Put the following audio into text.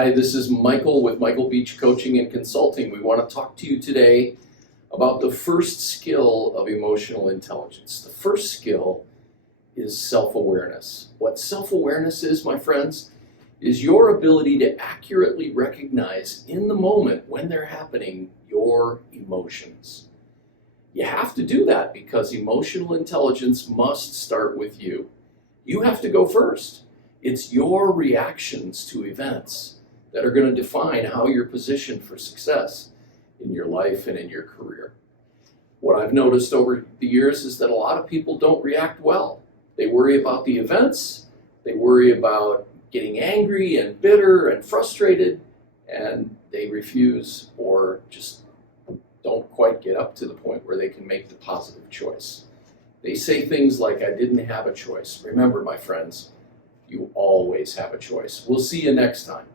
Hi, this is Michael with Michael Beach Coaching and Consulting. We want to talk to you today about the first skill of emotional intelligence. The first skill is self-awareness. What self-awareness is, my friends, is your ability to accurately recognize in the moment when they're happening your emotions. You have to do that because emotional intelligence must start with you. You have to go first. It's your reactions to events that are going to define how you're positioned for success in your life and in your career. What I've noticed over the years is that a lot of people don't react well. They worry about the events, they worry about getting angry and bitter and frustrated, and they refuse or just don't quite get up to the point where they can make the positive choice. They say things like, "I didn't have a choice." Remember, my friends, you always have a choice. We'll see you next time.